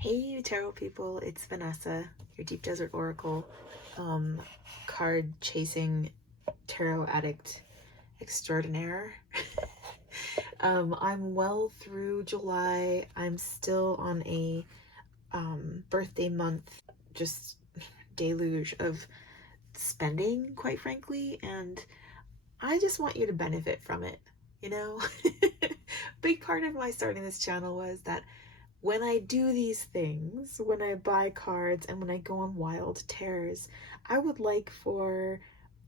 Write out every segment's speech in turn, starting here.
Hey tarot people, it's Vanessa, your Deep Desert Oracle, card chasing tarot addict extraordinaire. I'm well through July. I'm still on a birthday month, just deluge of spending, quite frankly, and I just want you to benefit from it, you know? Big part of my starting this channel was that when I do these things, when I buy cards and when I go on wild tears, I would like for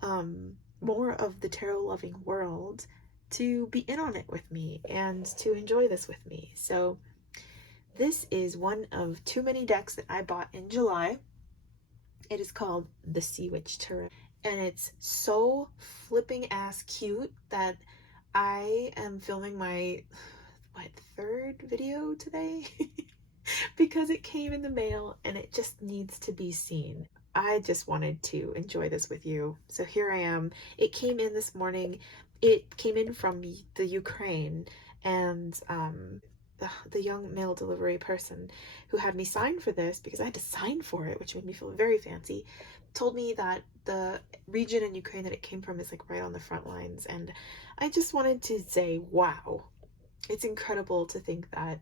more of the tarot loving world to be in on it with me and to enjoy this with me. So this is one of too many decks that I bought in July. It is called the Sea Witch Tarot, and it's so flipping ass cute that I am filming my third video today because it came in the mail and it just needs to be seen. I just wanted to enjoy this with you, so here I am. It came in this morning. It came in from the Ukraine, and the young mail delivery person who had me sign for this, because I had to sign for it, which made me feel very fancy, told me that the region in Ukraine that it came from is like right on the front lines, and I just wanted to say, wow, it's incredible to think that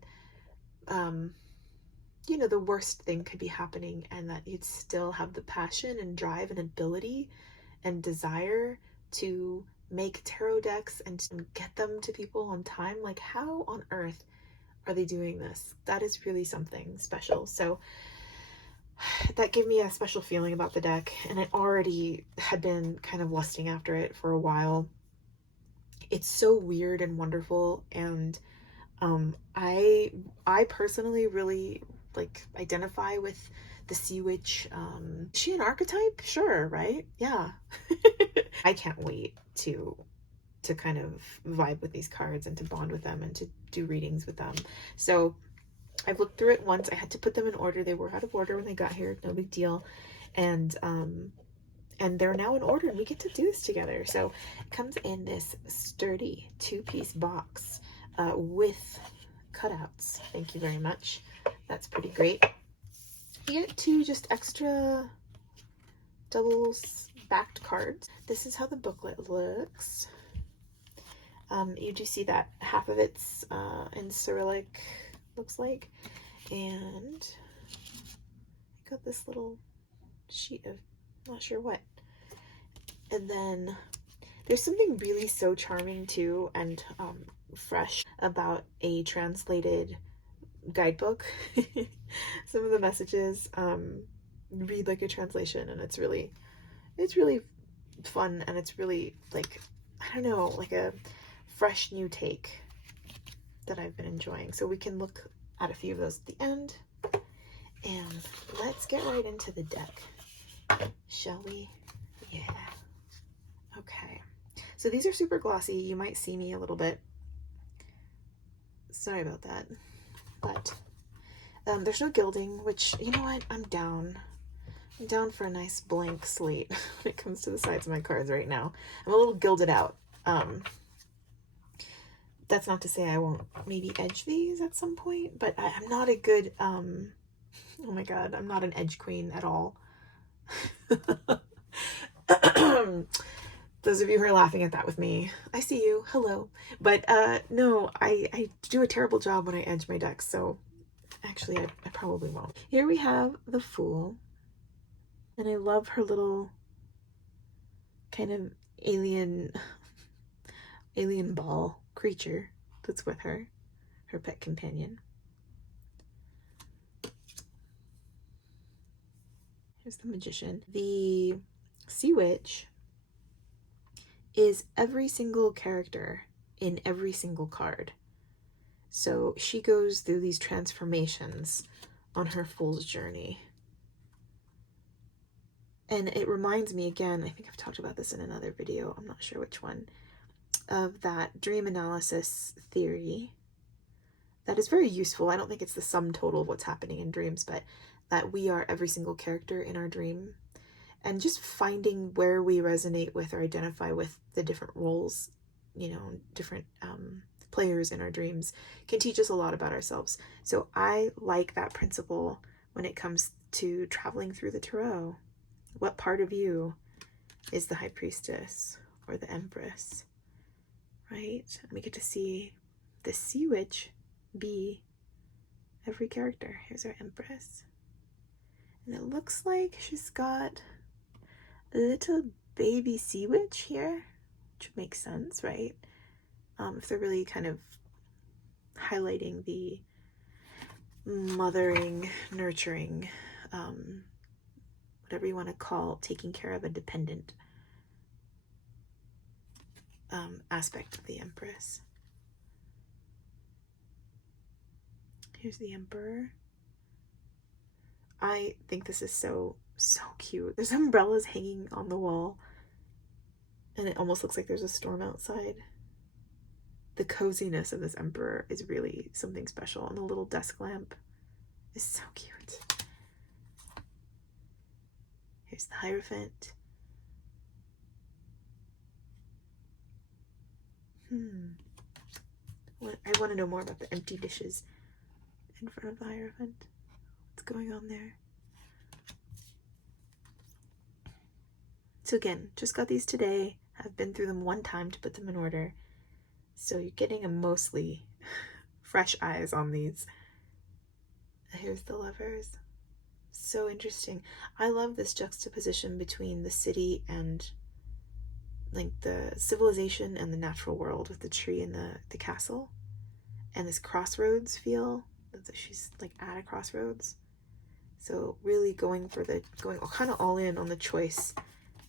you know, the worst thing could be happening and that you'd still have the passion and drive and ability and desire to make tarot decks and to get them to people on time. Like, how on earth are they doing this? That is really something special. So that gave me a special feeling about the deck, and I already had been kind of lusting after it for a while. It's so weird and wonderful, and I personally really like identify with the Sea Witch. Is she an archetype? Sure, right? Yeah. I can't wait to kind of vibe with these cards and to bond with them and to do readings with them. So I've looked through it once. I had to put them in order. They were out of order when they got here. No big deal. And they're now in order and we get to do this together. So it comes in this sturdy 2-piece box with cutouts. Thank you very much. That's pretty great. You get 2 just extra doubles backed cards. This is how the booklet looks. You do see that half of it's in Cyrillic, looks like, and I got this little sheet of not sure what. And then there's something really so charming too and fresh about a translated guidebook. Some of the messages read like a translation, and it's really fun, and it's really like, I don't know, like a fresh new take that I've been enjoying. So we can look at a few of those at the end, and let's get right into the deck, shall we? Yeah. Okay, so these are super glossy. You might see me a little bit. Sorry about that. But there's no gilding, which, you know what, I'm down for a nice blank slate when it comes to the sides of my cards right now. I'm a little gilded out. That's not to say I won't maybe edge these at some point, but I'm not a good, oh my god, I'm not an edge queen at all. Those of you who are laughing at that with me, I see you, hello. But no, I do a terrible job when I edge my decks, so actually I probably won't. Here we have the Fool, and I love her little kind of alien ball creature that's with her pet companion. Here's the Magician. The Sea Witch is every single character in every single card. So she goes through these transformations on her Fool's journey. And it reminds me, again, I think I've talked about this in another video, I'm not sure which one, of that dream analysis theory that is very useful. I don't think it's the sum total of what's happening in dreams, but that we are every single character in our dream. And just finding where we resonate with or identify with the different roles, you know, different players in our dreams, can teach us a lot about ourselves. So I like that principle when it comes to traveling through the tarot. What part of you is the High Priestess or the Empress, right? And we get to see the Sea Witch be every character. Here's our Empress. And it looks like she's got a little baby Sea Witch here, which makes sense, right? If they're really kind of highlighting the mothering, nurturing, whatever you want to call taking care of a dependent aspect of the Empress. Here's the Emperor. I think this is so cute. There's umbrellas hanging on the wall, and it almost looks like there's a storm outside. The coziness of this Emperor is really something special, and the little desk lamp is so cute. Here's the Hierophant. I want to know more about the empty dishes in front of the Hierophant. What's going on there? So again, just got these today. I've been through them one time to put them in order. So you're getting a mostly fresh eyes on these. Here's the Lovers. So interesting. I love this juxtaposition between the city and like the civilization and the natural world with the tree and the castle. And this crossroads feel. She's like at a crossroads. So really going kind of all in on the choice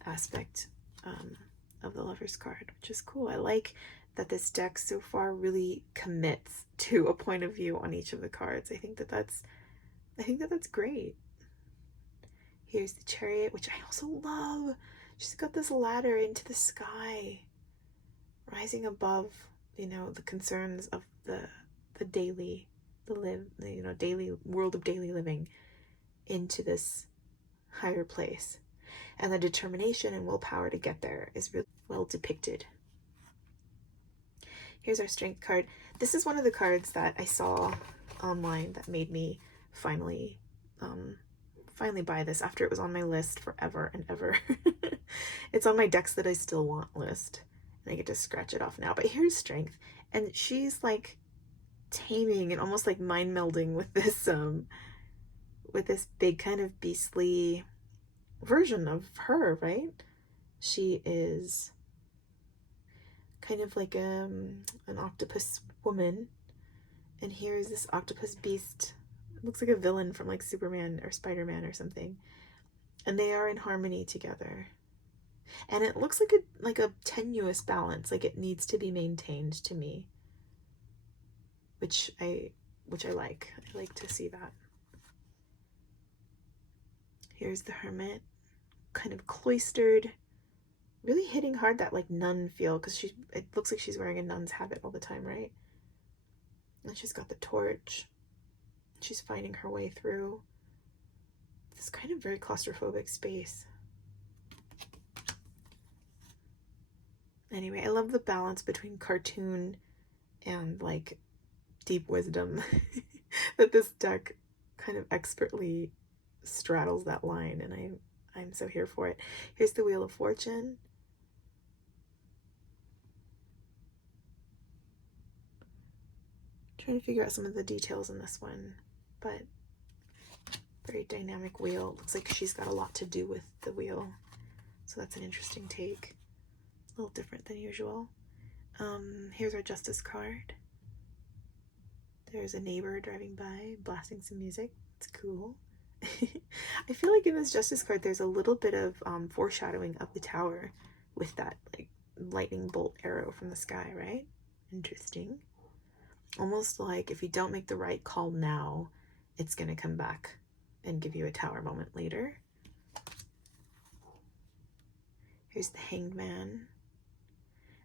aspect of the Lover's card, which is cool. I like that this deck so far really commits to a point of view on each of the cards. I think that that's great. Here's the Chariot, which I also love. She's got this ladder into the sky, rising above, the concerns of the daily world of daily living into this higher place. And the determination and willpower to get there is really well depicted. Here's our Strength card. This is one of the cards that I saw online that made me finally buy this after it was on my list forever and ever. It's on my decks that I still want list, and I get to scratch it off now. But here's Strength, and she's like taming and almost like mind melding with this big kind of beastly version of her, right? She is kind of like an octopus woman, and here's this octopus beast. It looks like a villain from like Superman or Spider-Man or something, and they are in harmony together. And it looks like a tenuous balance, like it needs to be maintained to me, which I like. I like to see that. Here's the Hermit, kind of cloistered, really hitting hard that like nun feel, because it looks like she's wearing a nun's habit all the time, right? And she's got the torch. She's finding her way through this kind of very claustrophobic space. Anyway, I love the balance between cartoon and like deep wisdom that this deck kind of expertly straddles that line, and I'm so here for it. Here's the Wheel of Fortune. Trying to figure out some of the details in this one, but very dynamic wheel. Looks like she's got a lot to do with the wheel, so that's an interesting take. A little different than usual. Here's our Justice card. There's a neighbor driving by, blasting some music. It's cool. I feel like in this Justice card, there's a little bit of foreshadowing of the Tower with that like lightning bolt arrow from the sky, right? Interesting. Almost like if you don't make the right call now, it's gonna come back and give you a Tower moment later. Here's the Hanged Man.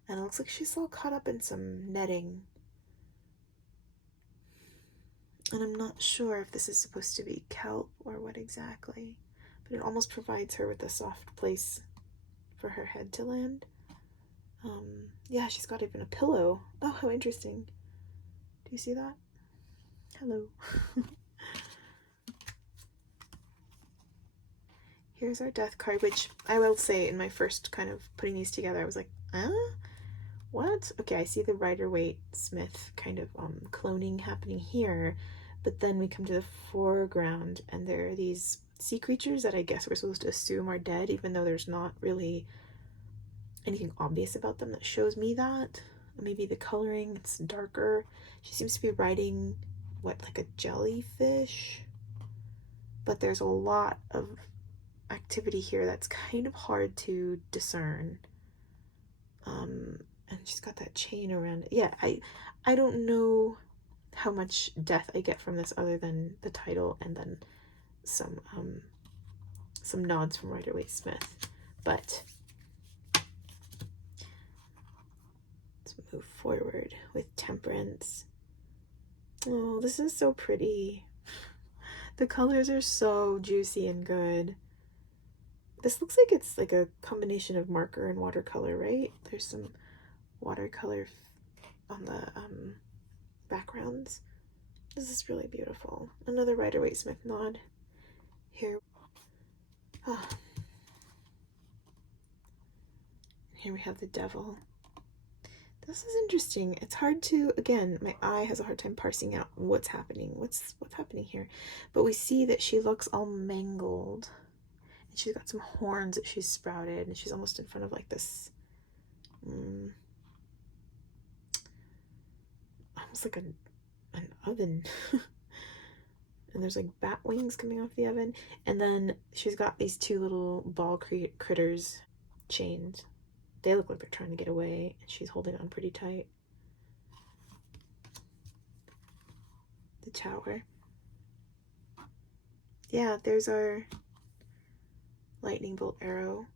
And it looks like she's all caught up in some netting. And I'm not sure if this is supposed to be kelp or what exactly, but it almost provides her with a soft place for her head to land. Yeah, she's got even a pillow. Oh, how interesting. Do you see that? Hello. Here's our death card, which I will say in my first kind of putting these together, I was like, what? Okay, I see the Rider-Waite Smith kind of cloning happening here, but then we come to the foreground and there are these sea creatures that I guess we're supposed to assume are dead, even though there's not really anything obvious about them that shows me that. Maybe the coloring, it's darker. She seems to be riding, what, like a jellyfish? But there's a lot of activity here that's kind of hard to discern. And she's got that chain around it. Yeah, I don't know how much death I get from this other than the title and then some nods from Rider-Waite Smith. But let's move forward with Temperance. Oh, this is so pretty. The colors are so juicy and good. This looks like it's like a combination of marker and watercolor, right? There's some watercolor on the backgrounds. This is really beautiful. Another Rider-Waite Smith nod here. Oh. Here we have the devil. This is interesting. It's hard to, again, my eye has a hard time parsing out what's happening. What's happening here? But we see that she looks all mangled. And she's got some horns that she's sprouted, and she's almost in front of like this almost like an oven. And there's like bat wings coming off the oven. And then she's got these two little ball critters chained. They look like they're trying to get away, and she's holding on pretty tight. The tower. Yeah, there's our lightning bolt arrow.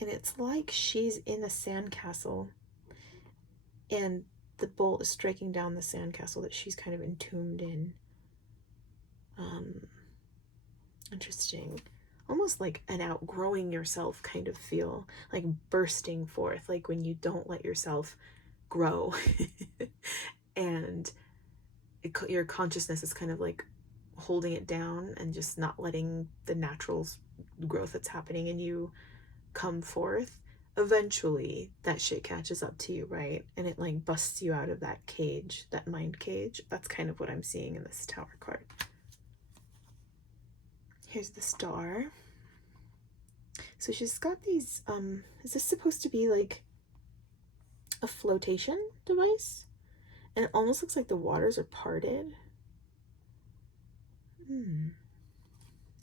And it's like she's in a sandcastle, and the bolt is striking down the sandcastle that she's kind of entombed in. Interesting. Almost like an outgrowing yourself kind of feel, like bursting forth, like when you don't let yourself grow and your consciousness is kind of like holding it down and just not letting the natural growth that's happening in you come forth. Eventually that shit catches up to you, right? And it like busts you out of that cage, that mind cage. That's kind of what I'm seeing in this tower card. Here's the star. So she's got these, is this supposed to be like a flotation device? And it almost looks like the waters are parted.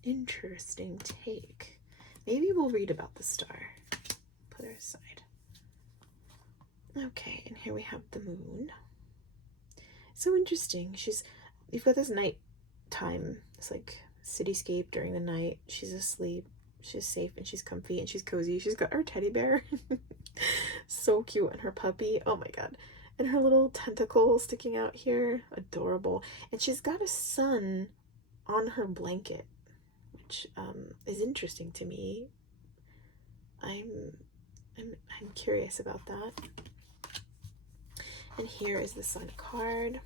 Interesting take. Maybe we'll read about the star. Put her aside. Okay, and here we have the moon. So interesting. You've got this nighttime, it's like cityscape during the night. She's asleep. She's safe and she's comfy and she's cozy. She's got her teddy bear. So cute. And her puppy. Oh my god. And her little tentacle sticking out here. Adorable. And she's got a sun on her blanket, which is interesting to me. I'm curious about that. And here is the sun card.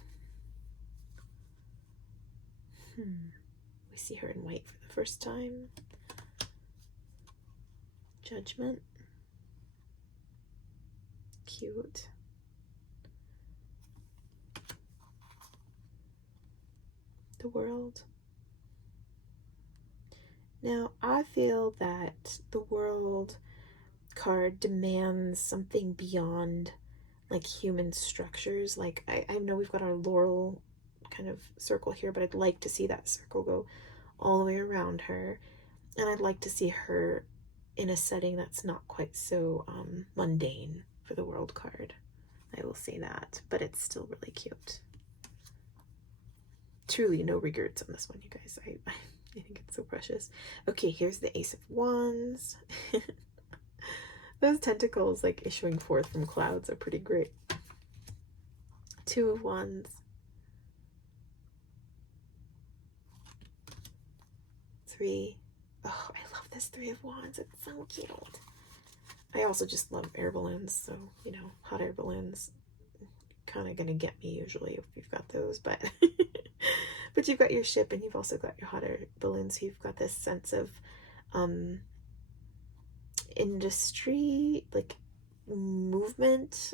We see her in white for the first time. Judgment. Cute. The world. Now, I feel that the world card demands something beyond like human structures. Like I know we've got our laurel kind of circle here, but I'd like to see that circle go all the way around her, and I'd like to see her in a setting that's not quite so mundane for the world card. I will say that, but it's still really cute. Truly no regrets on this one, you guys. I think it's so precious. Okay, here's the Ace of Wands. Those tentacles like issuing forth from clouds are pretty great. Two of Wands. Three. Oh, I love this Three of Wands. It's so cute. I also just love air balloons, so, you know, hot air balloons kind of gonna get me usually if you've got those, but but you've got your ship and you've also got your hot air balloons, so you've got this sense of industry, like movement,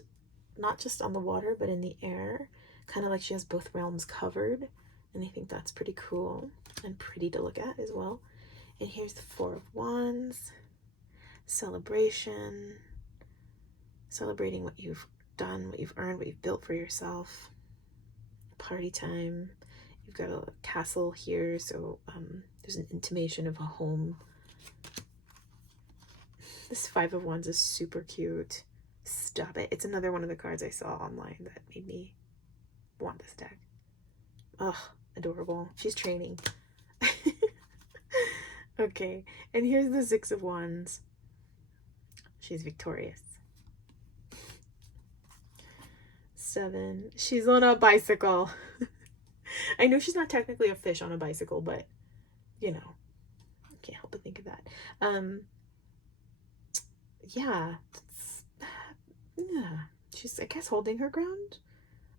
not just on the water but in the air, kind of like she has both realms covered, and I think that's pretty cool and pretty to look at as well. And here's the Four of Wands, celebration, celebrating what you've done, what you've earned, what you've built for yourself, party time. You've got a castle here, so there's an intimation of a home. This Five of Wands is super cute. Stop it. It's another one of the cards I saw online that made me want this deck. Ugh, adorable. She's training. Okay, and here's the Six of Wands. She's victorious. 7. She's on a bicycle. I know she's not technically a fish on a bicycle, but, you know, I can't help but think of that. Yeah. Yeah. She's, I guess, holding her ground.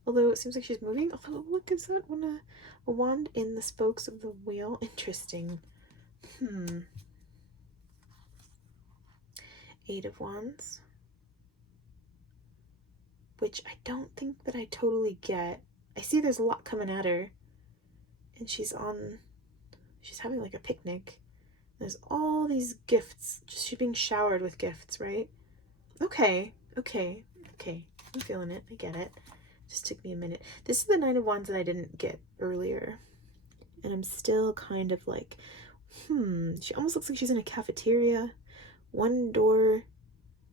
Although it seems like she's moving. Although, look, is that one a wand in the spokes of the wheel? Interesting. 8 of Wands. Which I don't think that I totally get. I see there's a lot coming at her. And she's having like a picnic. There's all these gifts. She's being showered with gifts, right? Okay. I'm feeling it. I get it. Just took me a minute. This is the Nine of Wands that I didn't get earlier. And I'm still kind of like, she almost looks like she's in a cafeteria. One door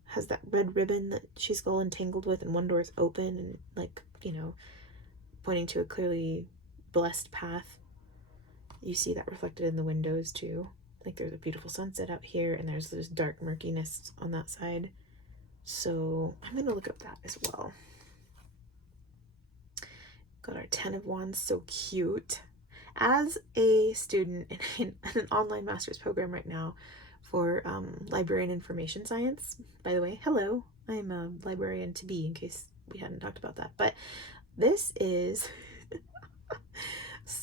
has that red ribbon that she's all entangled with, and one door is open and, like, you know, pointing to a clearly blessed path. You see that reflected in the windows too. Like, there's a beautiful sunset out here, and there's this dark murkiness on that side. So I'm gonna look up that as well. Got our 10 of Wands, so cute. As a student in an online master's program right now for library and information science, by the way, hello, I'm a librarian to be, in case we hadn't talked about that. But this is,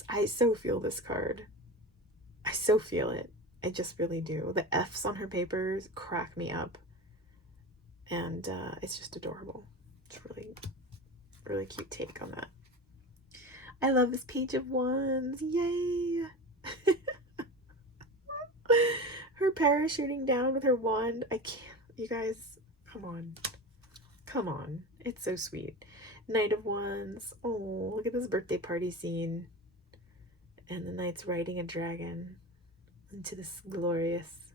I so feel this card. I so feel it. I just really do. The F's on her papers crack me up. And it's just adorable. It's really, really cute take on that. I love this Page of Wands. Yay! Her parachuting down with her wand. I can't. You guys, come on. Come on. It's so sweet. Knight of Wands. Oh, look at this birthday party scene. And the knight's riding a dragon into this glorious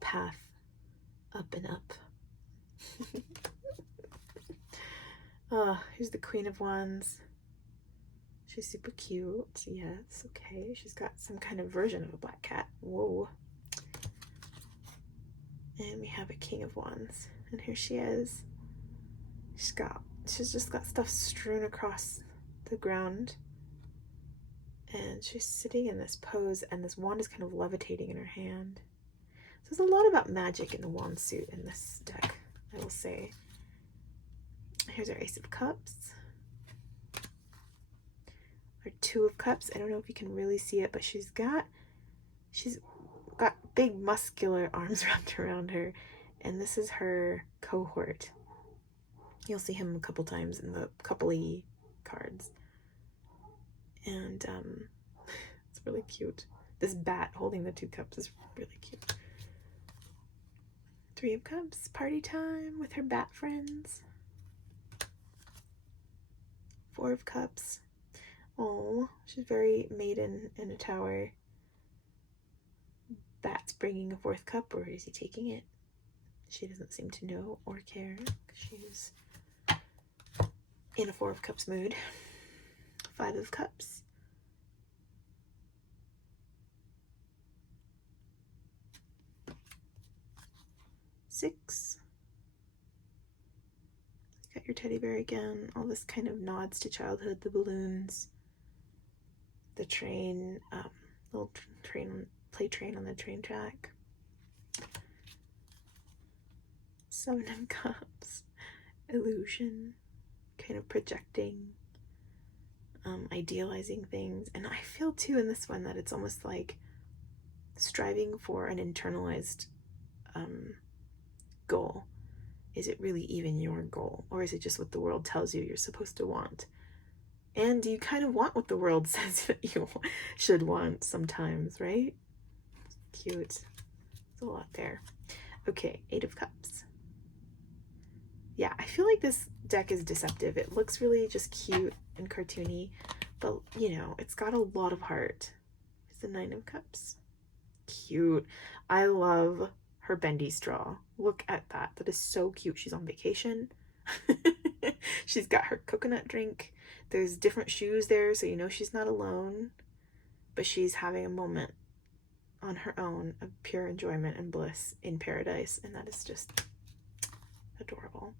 path up and up. Here's the Queen of Wands. She's super cute. Yes, okay. She's got some kind of version of a black cat. Whoa. And we have a King of Wands. And here she is. She's just got stuff strewn across the ground. And she's sitting in this pose, and this wand is kind of levitating in her hand. So there's a lot about magic in the wand suit in this deck, I will say. Here's our Ace of Cups. Our Two of Cups. I don't know if you can really see it, but she's got big muscular arms wrapped around her, and this is her cohort. You'll see him a couple times in the coupley cards, and it's really cute. This bat holding the 2 cups is really cute. 3 of Cups, party time with her bat friends. 4 of Cups. Oh, she's very maiden in a tower. Bat's bringing a 4th cup, or is he taking it? She doesn't seem to know or care. She's in a 4 of Cups mood. 5 of Cups. Six. Got your teddy bear again. All this kind of nods to childhood. The balloons, the train, little train, play train on the train track. Seven of Cups, illusion, kind of projecting, idealizing things. And I feel too in this one that it's almost like striving for an internalized goal. Is it really even your goal, or is it just what the world tells you you're supposed to want? And do you kind of want what the world says that you should want sometimes, right? Cute. There's a lot there. Okay, Eight of Cups. Yeah, I feel like this deck is deceptive. It looks really just cute and cartoony, but you know, it's got a lot of heart. It's the Nine of Cups. Cute. I love her bendy straw. Look at that. That is so cute. She's on vacation. She's got her coconut drink. There's different shoes there, so you know she's not alone, but she's having a moment on her own of pure enjoyment and bliss in paradise, and that is just adorable.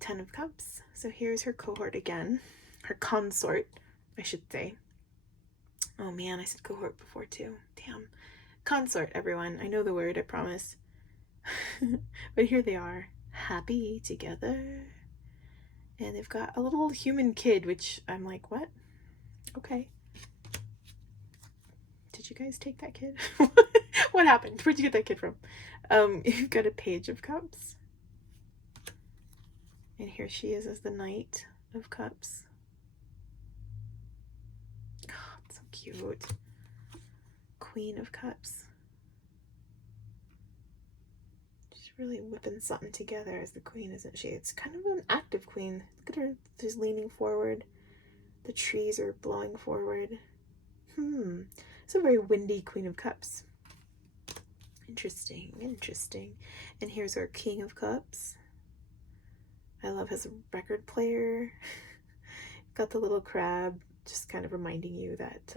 Ten of Cups. So here's her cohort again. Her consort, I should say. Oh man, I said cohort before too. Damn. Consort, everyone. I know the word, I promise. But here they are, happy together. And they've got a little human kid, which I'm like, what? Okay. Did you guys take that kid? What happened? Where'd you get that kid from? You've got a Page of Cups. And here she is as the Knight of Cups. Oh, it's so cute. Queen of Cups. She's really whipping something together as the queen, isn't she? It's kind of an active queen. Look at her. She's leaning forward. The trees are blowing forward. It's a very windy Queen of Cups. Interesting, interesting. And here's our King of Cups. I love his record player. Got the little crab, just kind of reminding you that,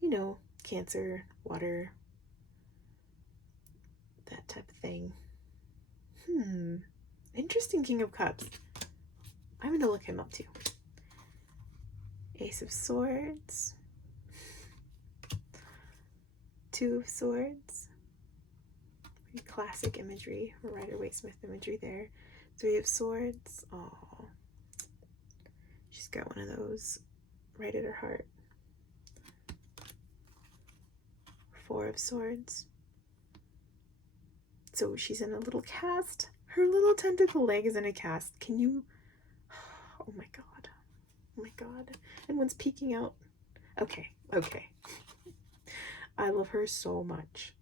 you know, Cancer, water, that type of thing. Interesting King of Cups. I'm gonna look him up too. Ace of Swords. Two of Swords. Very classic imagery, Rider-Waite-Smith imagery there. Three of Swords. Oh, she's got one of those right at her heart. Four of Swords. So she's in a little cast. Her little tentacle leg is in a cast. Can you? Oh my god. Oh my god. And one's peeking out. Okay, okay. I love her so much.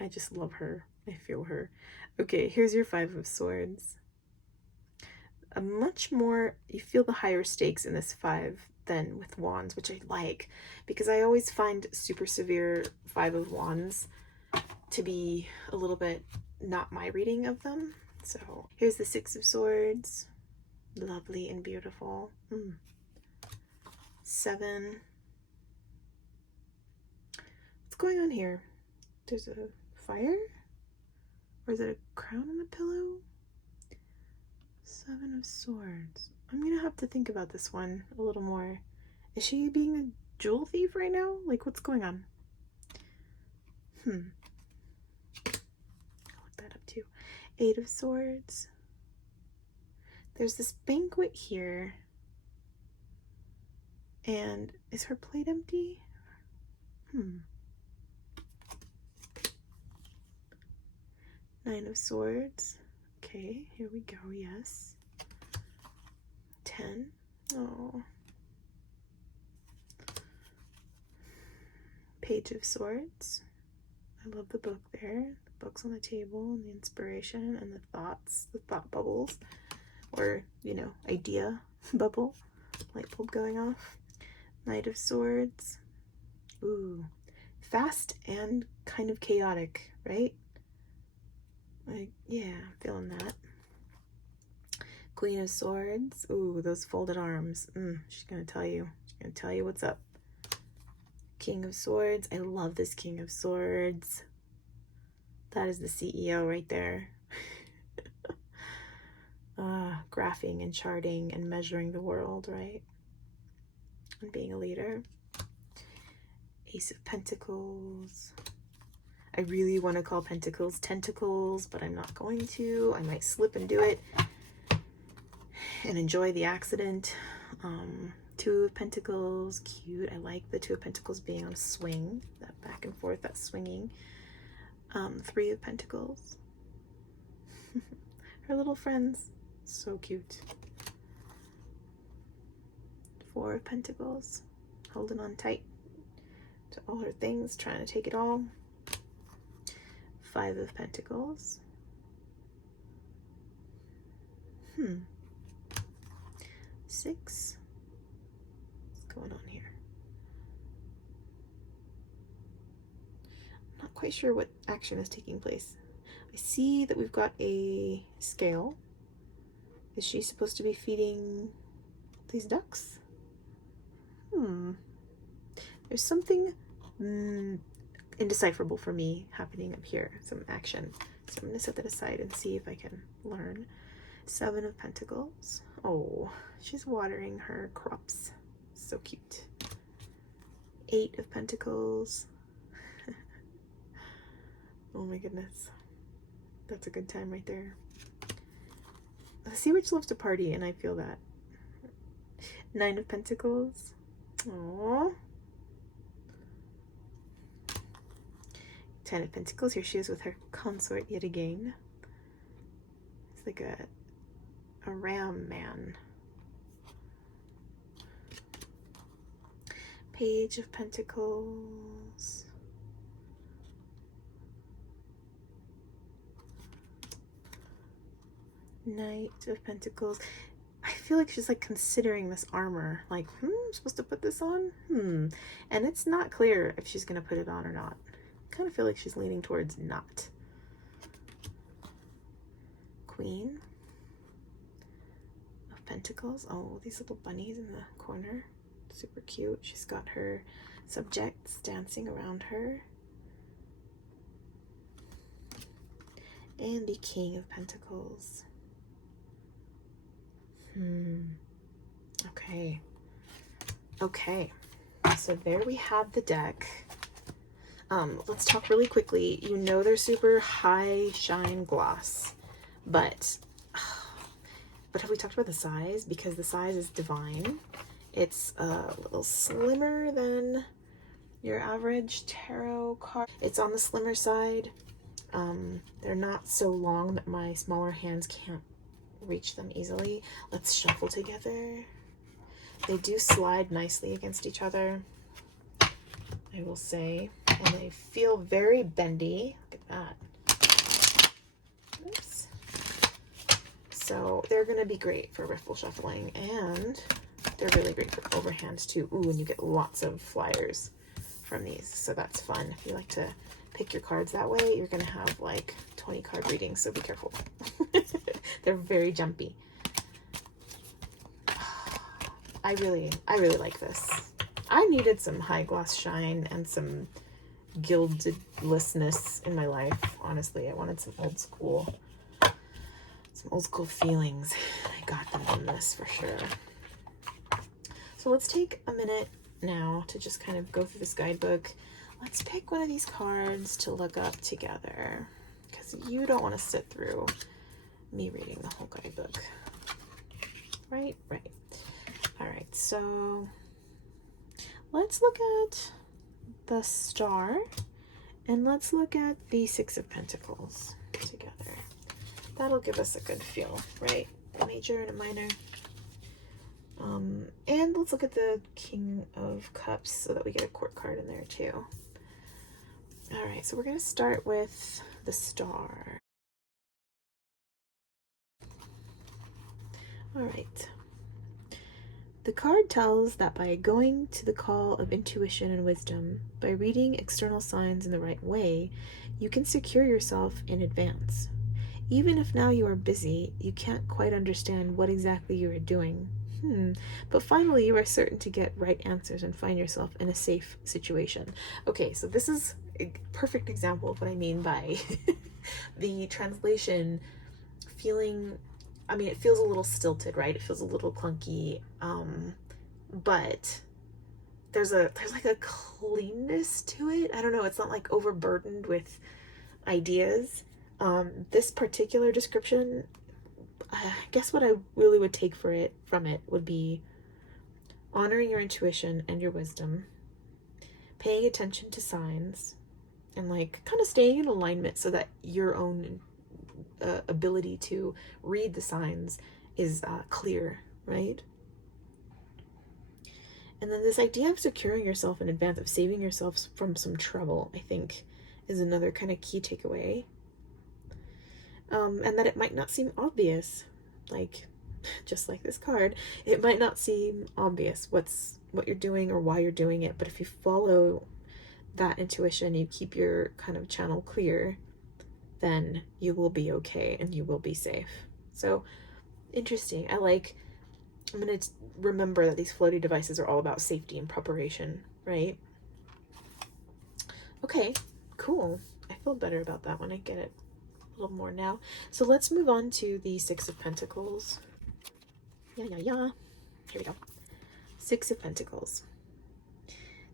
I just love her. I feel her. Okay, here's your Five of Swords. A much more, you feel the higher stakes in this five than with Wands, which I like, because I always find super severe Five of Wands to be a little bit not my reading of them. So here's the Six of Swords. Lovely and beautiful. Seven. What's going on here? There's a fire? Or is it a crown on a pillow? Seven of Swords. I'm gonna have to think about this one a little more. Is she being a jewel thief right now? Like, what's going on? I'll look that up too. Eight of Swords. There's this banquet here. And is her plate empty? Nine of Swords. Okay, here we go, yes. 10. Oh. Page of Swords. I love the book there. The book's on the table and the inspiration and the thoughts, the thought bubbles. Or, you know, idea bubble. Light bulb going off. Knight of Swords. Ooh. Fast and kind of chaotic, right? Like, yeah, I'm feeling that. Queen of Swords. Ooh, those folded arms. She's gonna tell you. She's gonna tell you what's up. King of Swords. I love this King of Swords. That is the CEO right there. Graphing and charting and measuring the world, right? And being a leader. Ace of Pentacles. I really want to call pentacles tentacles, but I'm not going to. I might slip and do it and enjoy the accident. Two of Pentacles, cute. I like the Two of Pentacles being on a swing, that back and forth, that swinging. Three of Pentacles. Her little friends, so cute. Four of Pentacles, holding on tight to all her things, trying to take it all. Five of Pentacles. Six. What's going on here? I'm not quite sure what action is taking place. I see that we've got a scale. Is she supposed to be feeding these ducks? There's something indecipherable for me happening up here, some action. So I'm going to set that aside and see if I can learn. Seven of Pentacles. Oh, she's watering her crops. So cute. Eight of Pentacles. Oh my goodness. That's a good time right there. The Sea Witch loves to party, and I feel that. Nine of Pentacles. Aww. Ten of Pentacles. Here she is with her consort yet again. It's like a ram man. Page of Pentacles. Knight of Pentacles. I feel like she's like considering this armor. Like, I'm supposed to put this on? And it's not clear if she's going to put it on or not. I kind of feel like she's leaning towards not. Queen of Pentacles. Oh, these little bunnies in the corner. Super cute. She's got her subjects dancing around her. And the King of Pentacles. Okay. So there we have the deck. Let's talk really quickly. You know they're super high shine gloss, but have we talked about the size? Because the size is divine. It's a little slimmer than your average tarot card. It's on the slimmer side. They're not so long that my smaller hands can't reach them easily. Let's shuffle together. They do slide nicely against each other, I will say, and they feel very bendy. Look at that. Oops. So they're going to be great for riffle shuffling, and they're really great for overhands too. Ooh, and you get lots of flyers from these, so that's fun. If you like to pick your cards that way, you're going to have like 20 card readings, so be careful. They're very jumpy. I really like this. I needed some high gloss shine and some gildedlessness in my life. Honestly, I wanted some old school feelings. I got them in this for sure. So let's take a minute now to just kind of go through this guidebook. Let's pick one of these cards to look up together, because you don't want to sit through me reading the whole guidebook. Right. All right, so let's look at the Star, and let's look at the Six of Pentacles together. That'll give us a good feel, right? A major and a minor. And let's look at the King of Cups so that we get a court card in there too. All right, so we're going to start with the Star. All right. The card tells that by going to the call of intuition and wisdom, by reading external signs in the right way, you can secure yourself in advance. Even if now you are busy, you can't quite understand what exactly you are doing. But finally you are certain to get right answers and find yourself in a safe situation. Okay, so this is a perfect example of what I mean by the translation feeling, I mean, it feels a little stilted, right? It feels a little clunky, but there's like a cleanness to it. I don't know, it's not like overburdened with ideas. This particular description, I guess what I really would take from it would be honoring your intuition and your wisdom, paying attention to signs, and like kind of staying in alignment so that your own ability to read the signs is clear, right? And then this idea of securing yourself in advance, of saving yourself from some trouble, I think is another kind of key takeaway. And that it might not seem obvious, like just like this card, it might not seem obvious what you're doing or why you're doing it, but if you follow that intuition, you keep your kind of channel clear, then you will be okay and you will be safe. So interesting. I'm going to remember that these floaty devices are all about safety and preparation, right? Okay, cool. I feel better about that one. I get it a little more now. So let's move on to the Six of Pentacles. Yeah. Here we go. Six of Pentacles.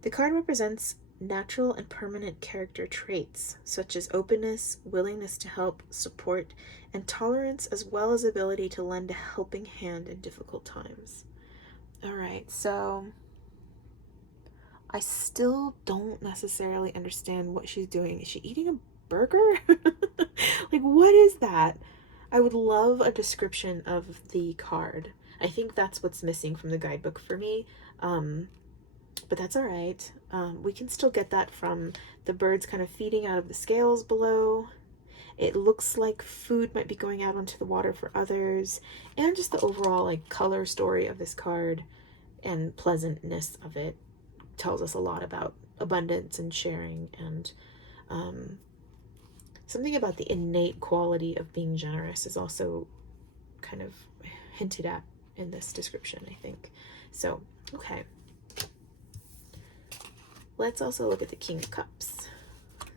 The card represents natural and permanent character traits, such as openness, willingness to help, support, and tolerance, as well as ability to lend a helping hand in difficult times. All right, so I still don't necessarily understand what she's doing. Is she eating a burger? Like, what is that? I would love a description of the card. I think that's what's missing from the guidebook for me. But that's all right. We can still get that from the birds kind of feeding out of the scales below. It looks like food might be going out onto the water for others, and just the overall like color story of this card and pleasantness of it tells us a lot about abundance and sharing, and something about the innate quality of being generous is also kind of hinted at in this description, I think. So, okay. Let's also look at the King of Cups.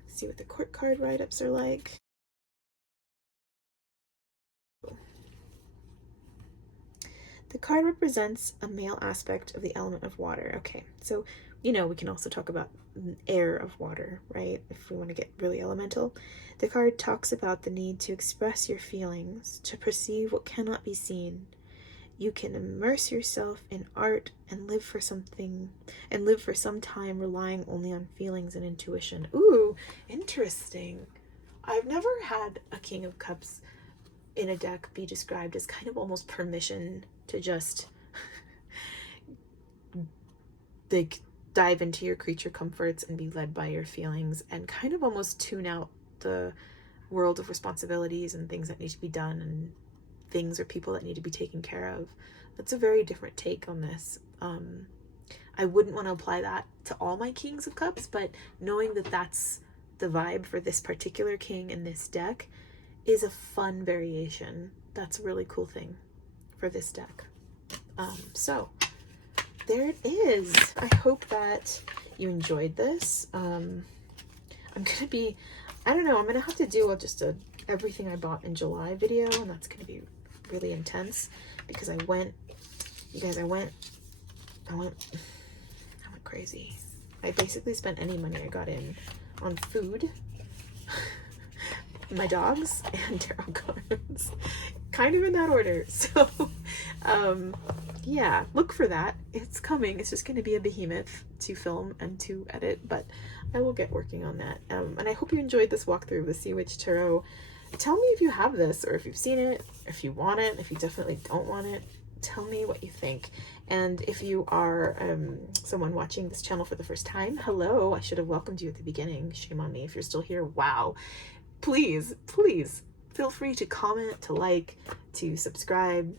See what the court card write-ups are like. The card represents a male aspect of the element of water. Okay, so, we can also talk about air of water, right? If we want to get really elemental. The card talks about the need to express your feelings, to perceive what cannot be seen. You can immerse yourself in art and live for some time relying only on feelings and intuition. Ooh, interesting. I've never had a King of Cups in a deck be described as kind of almost permission to just like dive into your creature comforts and be led by your feelings and kind of almost tune out the world of responsibilities and things that need to be done and things or people that need to be taken care of. That's a very different take on this. I wouldn't want to apply that to all my Kings of Cups, but knowing that that's the vibe for this particular king in this deck is a fun variation. That's a really cool thing for this deck. So there it is. I hope that you enjoyed this. I'm gonna have to do just a everything I bought in July video, and that's gonna be really intense because I went crazy. I basically spent any money I got in on food, my dogs, and tarot cards, kind of in that order. So yeah, look for that. It's coming. It's just going to be a behemoth to film and to edit, but I will get working on that. And I hope you enjoyed this walkthrough of the Sea Witch Tarot. Tell me if you have this, or if you've seen it, if you want it, if you definitely don't want it. Tell me what you think. And if you are someone watching this channel for the first time, hello, I should have welcomed you at the beginning. Shame on me if you're still here. Wow. Please feel free to comment, to like, to subscribe,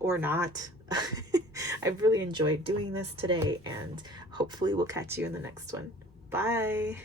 or not. I've really enjoyed doing this today, and hopefully we'll catch you in the next one. Bye.